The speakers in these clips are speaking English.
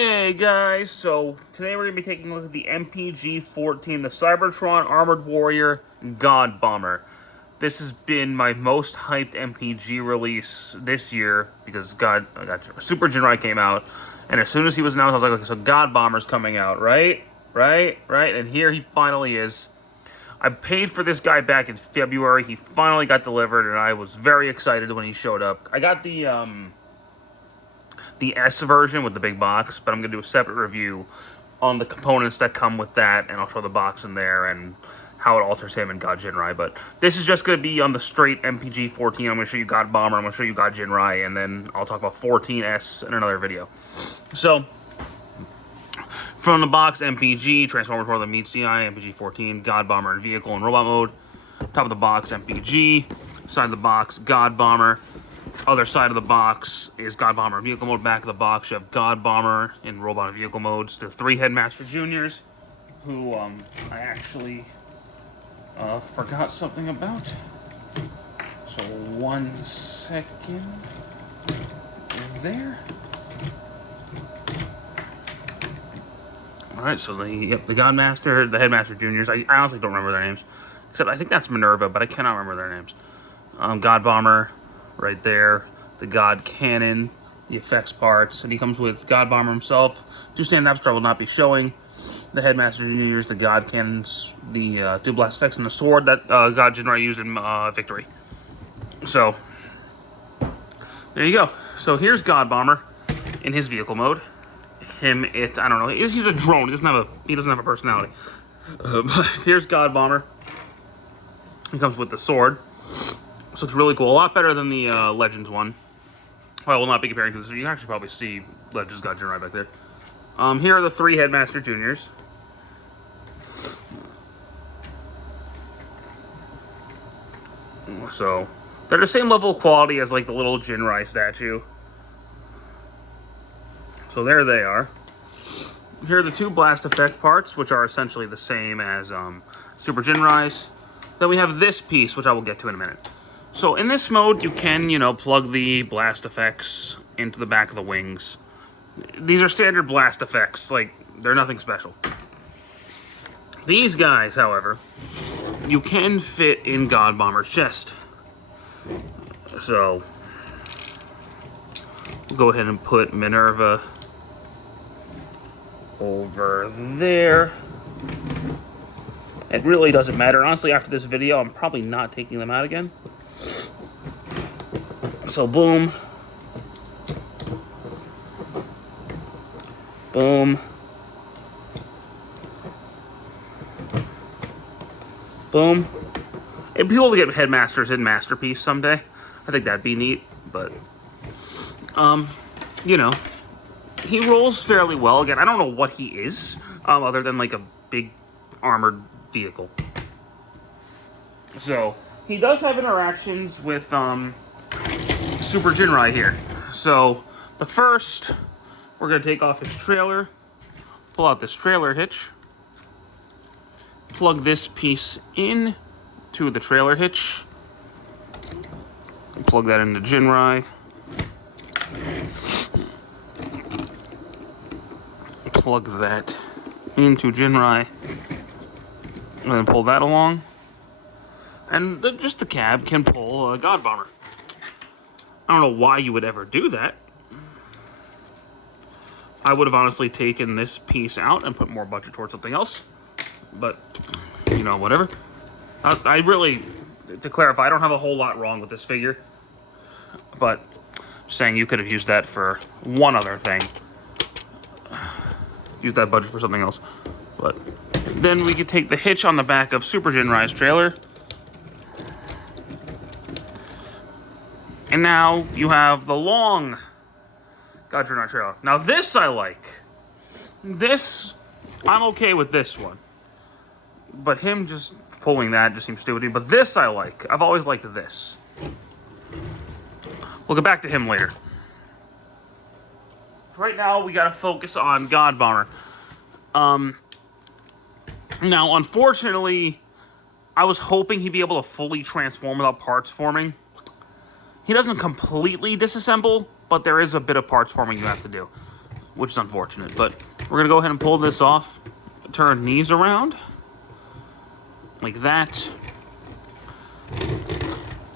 Hey guys, so today we're going to be taking a look at the MPG-14, the Cybertron Armored Warrior God Bomber. This has been my most hyped MPG release this year because Super Jinrai came out, and as soon as he was announced, I was like, okay, so God Bomber's coming out, right? And here he finally is. I paid for this guy back in February. He finally got delivered, and I was very excited when he showed up. I got the S version with the big box, but I'm going to do a separate review on the components that come with that, and I'll show the box in there and how it alters him in God Jinrai. But this is just going to be on the straight MPG-14. I'm going to show you God Bomber, I'm going to show you God Jinrai, and then I'll talk about 14S in another video. So, from the box, MPG, Transformers More Than Meets the Eye, MPG-14, God Bomber in vehicle and robot mode. Top of the box, MPG. Side of the box, God Bomber. Other side of the box is God Bomber in vehicle mode. Back of the box, you have God Bomber in robot and vehicle modes. The 3 Headmaster Juniors, who I actually forgot something about. So 1 second there. All right, so the Headmaster Juniors. I honestly don't remember their names, except I think that's Minerva, but I cannot remember their names. God Bomber. Right there, the God Cannon, the effects parts, and he comes with God Bomber himself. 2 stand-ups I will not be showing. The Headmaster Juniors, the God Cannons, the 2 blast effects, and the sword that God Jinrai used in Victory. So, there you go. So here's God Bomber in his vehicle mode. I don't know. He's a drone. He doesn't have a personality. But here's God Bomber. He comes with the sword. This looks really cool. A lot better than the Legends one. Well, I will not be comparing to this. You can actually probably see Legends God Jinrai back there. Here are the 3 Headmaster Juniors. So, they're the same level of quality as, like, the little Jinrai statue. So there they are. Here are the 2 blast effect parts, which are essentially the same as Super Jinrai's. Then we have this piece, which I will get to in a minute. So in this mode, you can, plug the blast effects into the back of the wings. These are standard blast effects, like, they're nothing special. These guys, however, you can fit in God Bomber's chest. So, we'll go ahead and put Minerva over there. It really doesn't matter. Honestly, after this video, I'm probably not taking them out again. So, boom. Boom. Boom. It'd be cool to get Headmasters in Masterpiece someday. I think that'd be neat, but, he rolls fairly well. Again, I don't know what he is, other than, like, a big armored vehicle. So, he does have interactions with, Super Jinrai here. So, the first, we're going to take off his trailer, pull out this trailer hitch, plug this piece in to the trailer hitch, plug that into Jinrai, plug that into Jinrai, and then pull that along, and just the cab can pull a God Bomber. I don't know why you would ever do that. I would have honestly taken this piece out and put more budget towards something else. But, whatever. I really, to clarify, I don't have a whole lot wrong with this figure. But, saying you could have used that for one other thing. Use that budget for something else. But, then we could take the hitch on the back of Super Jinrai's trailer. And now you have the long God Jinrai trailer. Now this I like. This, I'm okay with this one. But him just pulling that just seems stupid. But this I like. I've always liked this. We'll get back to him later. Right now we gotta focus on God Bomber. Now unfortunately, I was hoping he'd be able to fully transform without parts forming. He doesn't completely disassemble, but there is a bit of parts forming you have to do. which is unfortunate. But we're gonna go ahead and pull this off. Turn these around like that.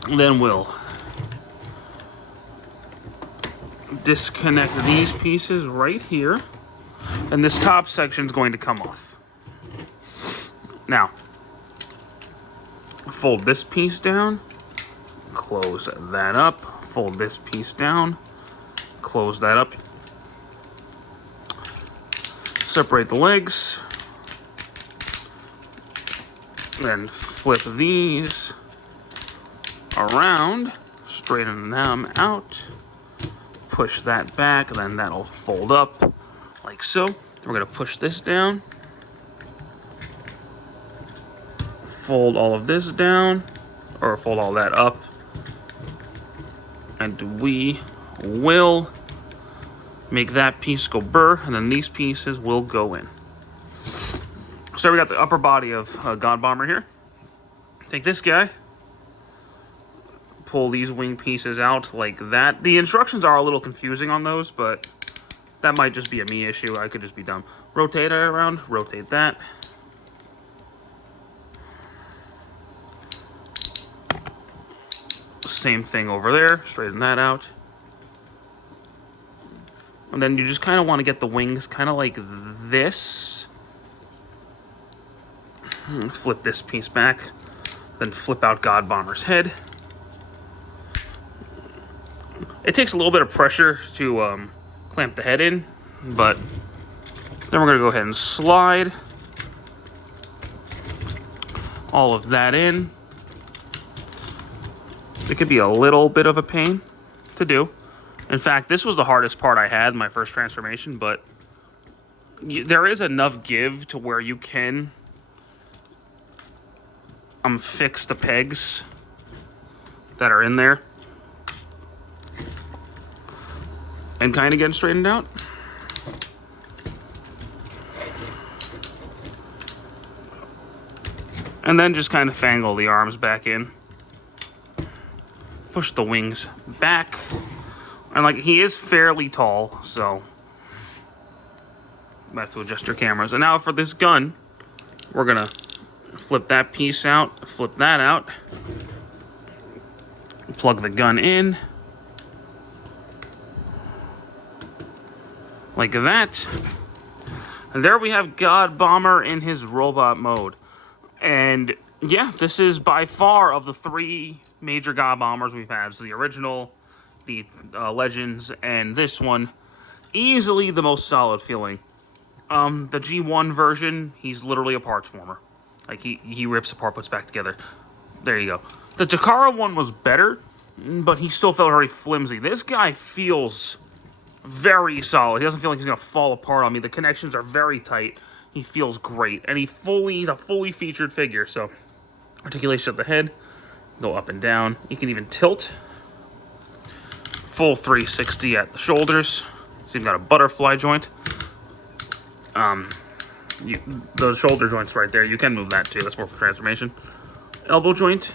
And then we'll disconnect these pieces right here, and this top section is going to come off. Now, fold this piece down, close that up, fold this piece down, close that up, separate the legs, then flip these around, straighten them out, push that back, then that'll fold up like so. We're gonna push this down, fold all of this down, or fold all that up, and we will make that piece go burr, and then these pieces will go in. So we got the upper body of God Bomber here. Take this guy, pull these wing pieces out like that. The instructions are a little confusing on those, but that might just be a me issue. I could just be dumb. Rotate it around, rotate that. Same thing over there, straighten that out. And then you just kind of want to get the wings kind of like this. Flip this piece back, then flip out God Bomber's head. It takes a little bit of pressure to clamp the head in, but then we're going to go ahead and slide all of that in. It could be a little bit of a pain to do. In fact, this was the hardest part I had in my first transformation, but there is enough give to where you can fix the pegs that are in there and kind of get straightened out. And then just kind of fangle the arms back in. Push the wings back. And like, he is fairly tall, so you have to adjust your cameras. And now for this gun, we're gonna flip that piece out, flip that out, plug the gun in like that. And there we have God Bomber in his robot mode. And yeah, this is by far of the 3 major God Bombers we've had. So the original, the Legends, and this one, easily the most solid feeling. The G1 version, he's literally a parts former. Like, he rips apart, puts back together. There you go. The Takara one was better, but he still felt very flimsy. This guy feels very solid. He doesn't feel like he's going to fall apart on me. The connections are very tight. He feels great. And he's a fully featured figure. So, articulation of the head, go up and down. You can even tilt. Full 360 at the shoulders. So you've got a butterfly joint. The shoulder joint's right there. You can move that too. That's more for transformation. Elbow joint.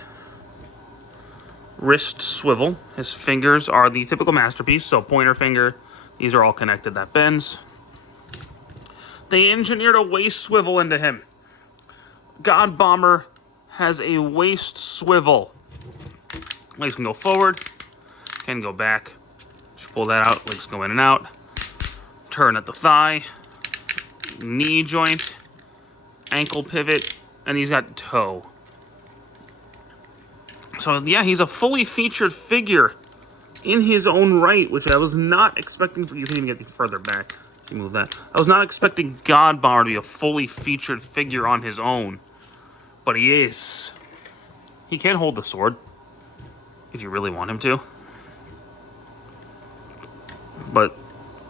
Wrist swivel. His fingers are the typical masterpiece. So pointer finger. These are all connected. That bends. They engineered a waist swivel into him. God Bomber has a waist swivel. Legs can go forward. Can go back. Just pull that out. Legs go in and out. Turn at the thigh. Knee joint, ankle pivot, and he's got toe. So yeah, he's a fully featured figure in his own right, which I was not expecting. You can even get further back. You move that. I was not expecting God Bomber to be a fully featured figure on his own, but he is. He can hold the sword if you really want him to. But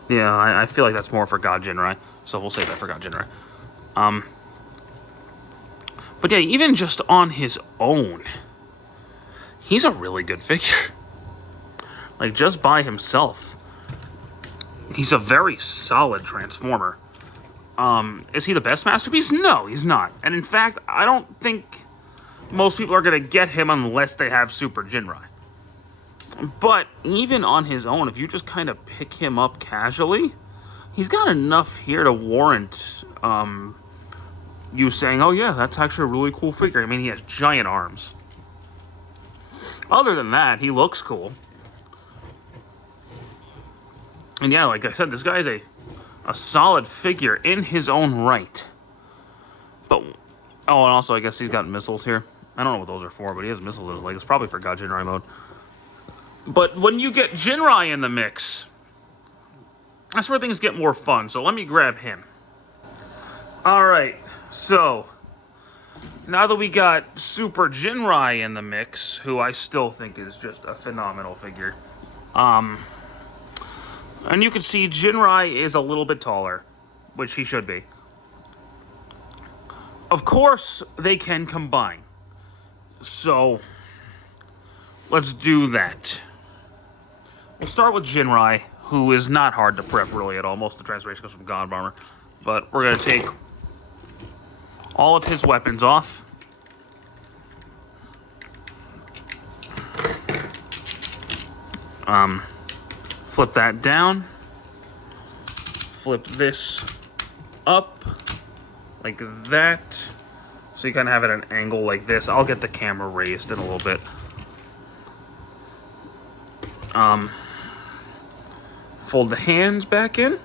yeah, I feel like that's more for God Jinrai. So we'll save that for God Jinrai. But yeah, even just on his own, he's a really good figure. Like, just by himself, he's a very solid Transformer. Is he the best masterpiece? No, he's not. And in fact, I don't think most people are going to get him unless they have Super Jinrai. But even on his own, if you just kind of pick him up casually, he's got enough here to warrant you saying, oh yeah, that's actually a really cool figure. I mean, he has giant arms. Other than that, he looks cool. And yeah, like I said, this guy's a solid figure in his own right. But, oh, and also I guess he's got missiles here. I don't know what those are for, but he has missiles in his legs. It's probably for God Jinrai mode. But when you get Jinrai in the mix, that's where things get more fun. So let me grab him. Alright, so now that we got Super Jinrai in the mix, who I still think is just a phenomenal figure. And you can see Jinrai is a little bit taller, which he should be. Of course, they can combine. So, let's do that. We'll start with Jinrai, who is not hard to prep really at all. Most of the transformation comes from God Bomber. But we're going to take all of his weapons off. Flip that down. Flip this up like that. So you kind of have it at an angle like this. I'll get the camera raised in a little bit. Fold the hands back in.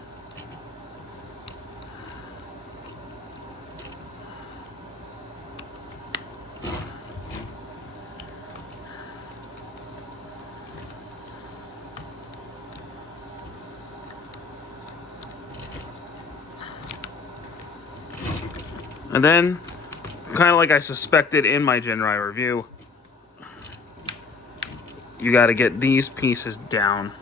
And then, kind of like I suspected in my Jinrai review, you got to get these pieces down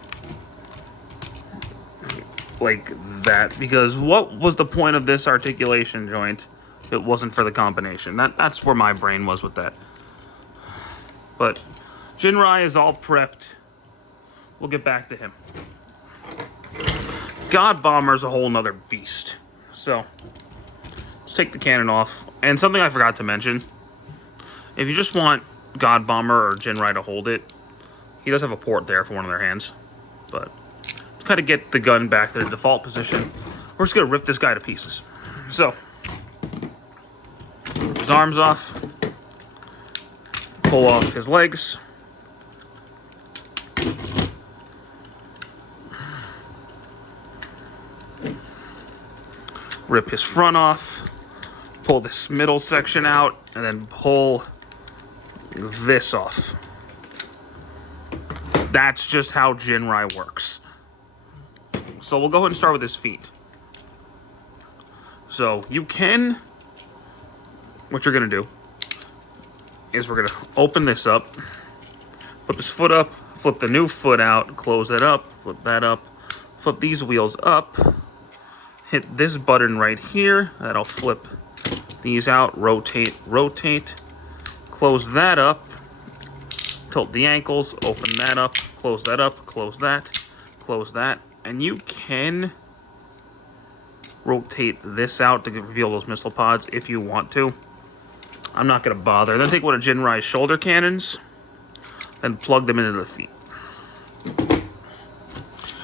like that. Because what was the point of this articulation joint if it wasn't for the combination? That's where my brain was with that. But Jinrai is all prepped. We'll get back to him. God Bomber's a whole nother beast. So, let's take the cannon off. And something I forgot to mention, if you just want God Bomber or Jinrai to hold it, he does have a port there for one of their hands. But to kind of get the gun back to the default position, we're just going to rip this guy to pieces. So, his arms off, pull off his legs, rip his front off, pull this middle section out, and then pull this off. That's just how Jinrai works. So we'll go ahead and start with his feet. So you can, what you're going to do is we're going to open this up, flip his foot up, flip the new foot out, close that up, flip that up, flip these wheels up, hit this button right here, that'll flip these out, rotate, rotate, close that up, tilt the ankles, open that up, close that, and you can rotate this out to reveal those missile pods if you want to. I'm not going to bother. Then take one of Jinrai's shoulder cannons, then plug them into the feet.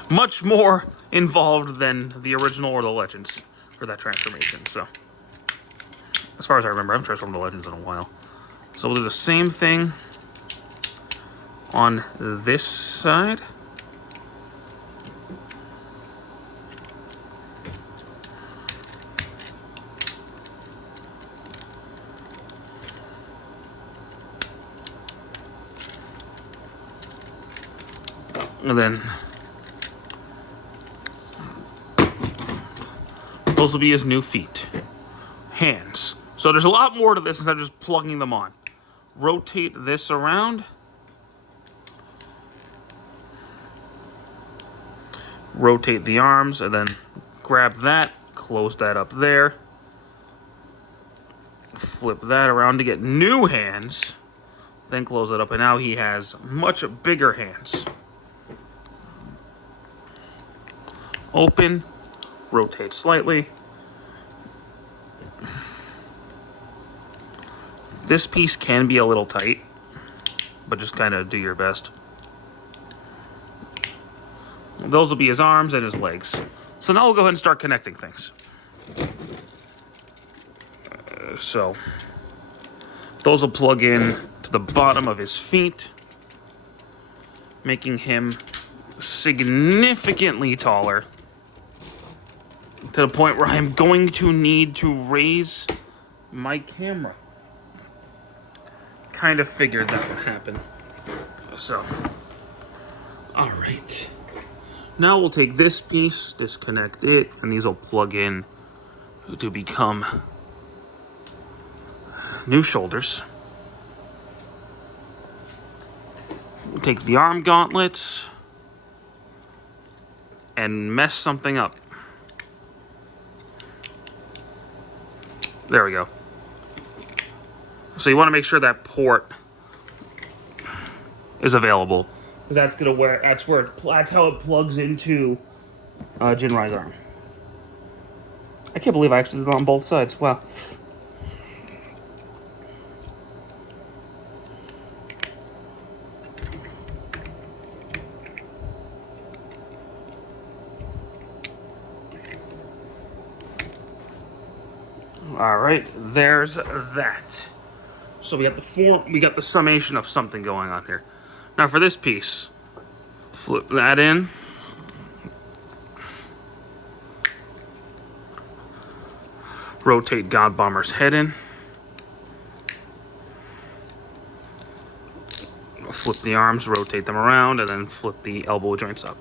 Much more involved than the original or the Legends for that transformation, so. As far as I remember, I haven't transformed the Legends in a while. So we'll do the same thing on this side. And then those will be his new feet. Hands. So there's a lot more to this instead of just plugging them on. Rotate this around. Rotate the arms and then grab that, close that up there. Flip that around to get new hands. Then close it up and now he has much bigger hands. Open, rotate slightly. This piece can be a little tight, but just kind of do your best. Those will be his arms and his legs. So now we'll go ahead and start connecting things. So those will plug in to the bottom of his feet, making him significantly taller, to the point where I'm going to need to raise my camera. Kind of figured that would happen. So, all right. Now we'll take this piece, disconnect it, and these will plug in to become new shoulders. Take the arm gauntlets and mess something up. There we go. So you want to make sure that port is available, because that's how it plugs into Jinrai's arm. I can't believe I actually did it on both sides. Wow. All right, there's that. So we got the summation of something going on here. Now for this piece, flip that in. Rotate God Bomber's head in. Flip the arms, rotate them around, and then flip the elbow joints up.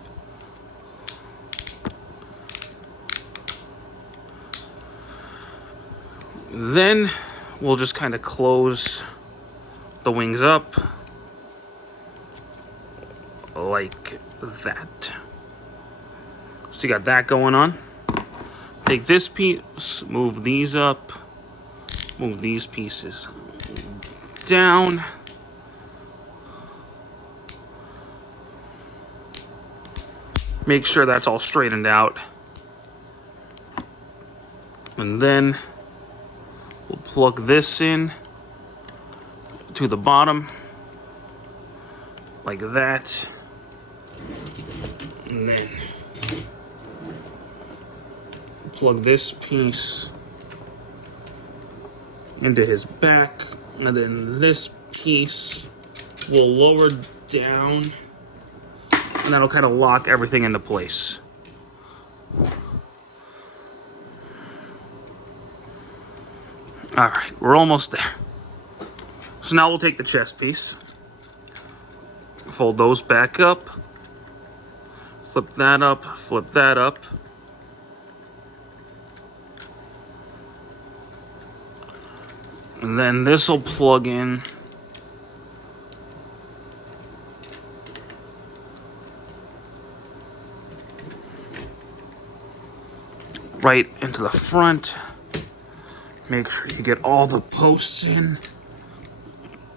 Then we'll just kind of close the wings up like that. So you got that going on. Take this piece, move these up, move these pieces down. Make sure that's all straightened out. And then we'll plug this in to the bottom, like that. And then plug this piece into his back. And then this piece will lower down, and that'll kind of lock everything into place. All right, we're almost there. So now we'll take the chest piece, fold those back up, flip that up, and then this will plug in right into the front. Make sure you get all the posts in.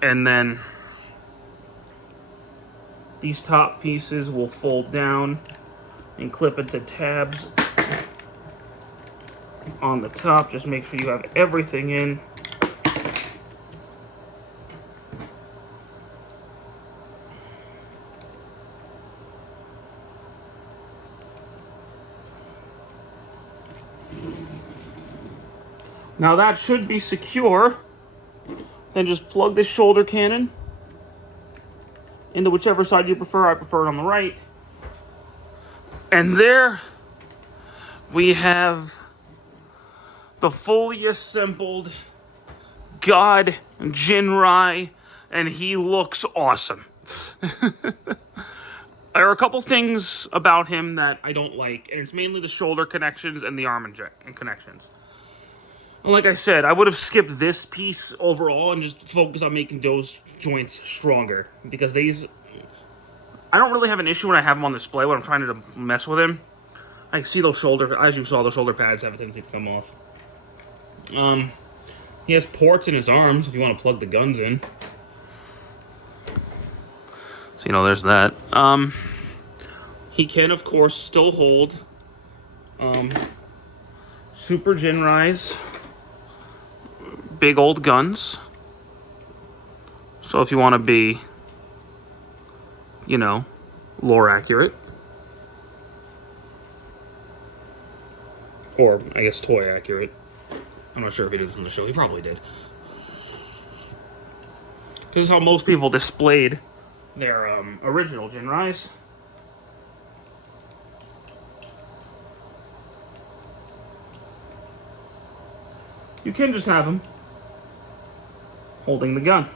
And then these top pieces will fold down and clip into tabs on the top. Just make sure you have everything in. Now that should be secure. Then just plug this shoulder cannon into whichever side you prefer. I prefer it on the right. And there we have the fully assembled God Jinrai, and he looks awesome. There are a couple things about him that I don't like, and it's mainly the shoulder connections and the arm and connections. Like I said, I would have skipped this piece overall and just focused on making those joints stronger. Because these... I don't really have an issue when I have them on display when I'm trying to mess with him. I see those shoulder... As you saw, the shoulder pads have a tendency to come off. He has ports in his arms if you want to plug the guns in. So, you know, there's that. He can, of course, still hold Super Jinrai's big old guns. So if you want to be, you know, lore accurate. Or, I guess, toy accurate. I'm not sure if he did this on the show. He probably did. This is how most people displayed their original Jinrais. You can just have him holding the gun.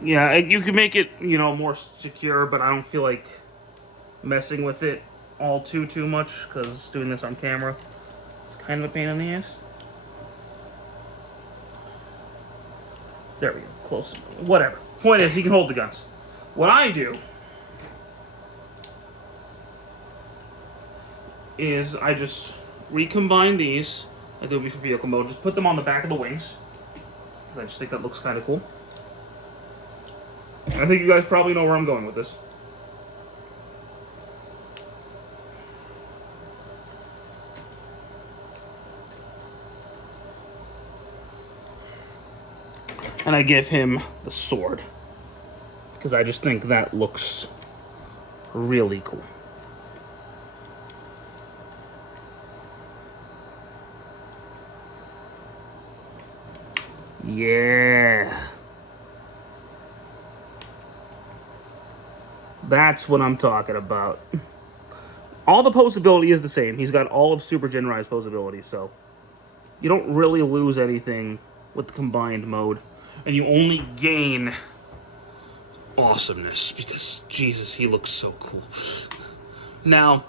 Yeah, you can make it, you know, more secure, but I don't feel like messing with it all too much, because doing this on camera is kind of a pain in the ass. There we go, close. Whatever. Point is, he can hold the guns. What I do is I just recombine these, like they would be for vehicle mode, just put them on the back of the wings, because I just think that looks kind of cool. I think you guys probably know where I'm going with this. And I give him the sword, because I just think that looks really cool. Yeah. That's what I'm talking about. All the posability is the same. He's got all of Super Jinrai's posability, so you don't really lose anything with the combined mode. And you only gain awesomeness, because, Jesus, he looks so cool. Now,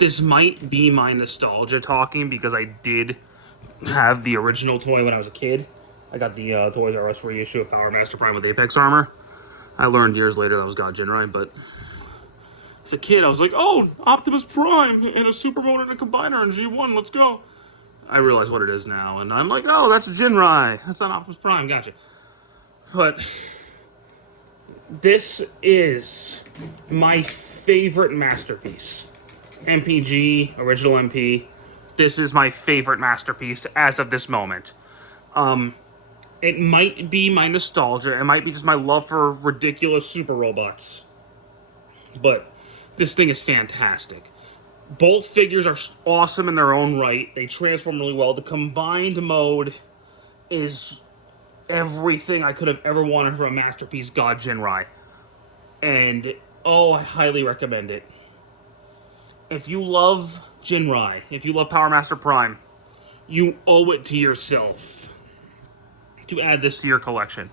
this might be my nostalgia talking, because I did have the original toy when I was a kid. I got the Toys R Us reissue of Power Master Prime with Apex Armor. I learned years later that was God Jinrai, but as a kid, I was like, oh, Optimus Prime and a Super Mode and a Combiner and G1, let's go. I realize what it is now, and I'm like, oh, that's Jinrai. That's not Optimus Prime, gotcha. But this is my favorite masterpiece. MPG, original MP. This is my favorite masterpiece as of this moment. It might be my nostalgia. It might be just my love for ridiculous super robots. But this thing is fantastic. Both figures are awesome in their own right. They transform really well. The combined mode is everything I could have ever wanted from a masterpiece God Jinrai. And, oh, I highly recommend it. If you love Jinrai, if you love Power Master Prime, you owe it to yourself to add this to your collection.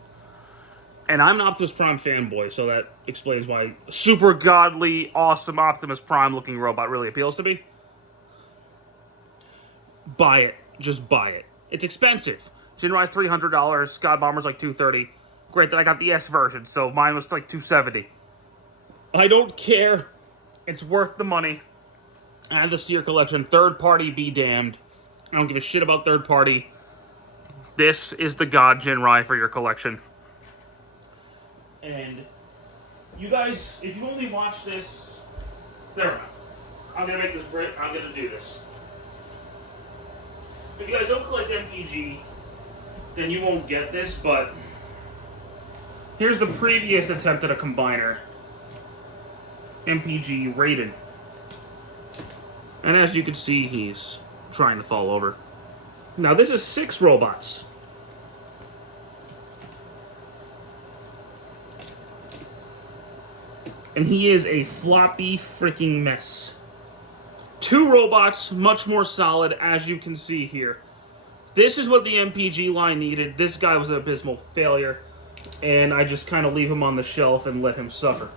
And I'm an Optimus Prime fanboy, so that explains why super godly, awesome Optimus Prime looking robot really appeals to me. Buy it. Just buy it. It's expensive. Jinrai's $300. God Bomber's like $230. Great that I got the S version, so mine was like $270. I don't care. It's worth the money. Add this to your collection. Third party be damned. I don't give a shit about third party. This is the God Jinrai for your collection. And you guys, if you only watch this, never mind. I'm gonna make this break. I'm gonna do this. If you guys don't collect MPG, then you won't get this, but here's the previous attempt at a combiner. MPG Raiden. And as you can see, he's trying to fall over. Now this is 6 robots. And he is a floppy freaking mess. 2 robots, much more solid, as you can see here. This is what the MPG line needed. This guy was an abysmal failure. And I just kind of leave him on the shelf and let him suffer.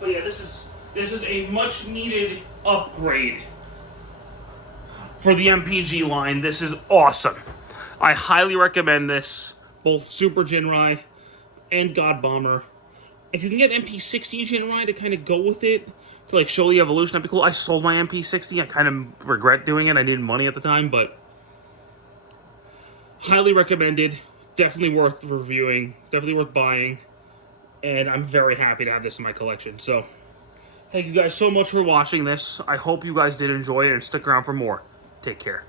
But yeah, this is a much needed upgrade for the MPG line. This is awesome. I highly recommend this, both Super Jinrai and God Bomber. If you can get MP60 Jinrai to kind of go with it, to like show the evolution, that'd be cool. I sold my MP60. I kind of regret doing it. I needed money at the time, but highly recommended. Definitely worth reviewing. Definitely worth buying. and I'm very happy to have this in my collection. So, thank you guys so much for watching this. I hope you guys did enjoy it and stick around for more. Take care.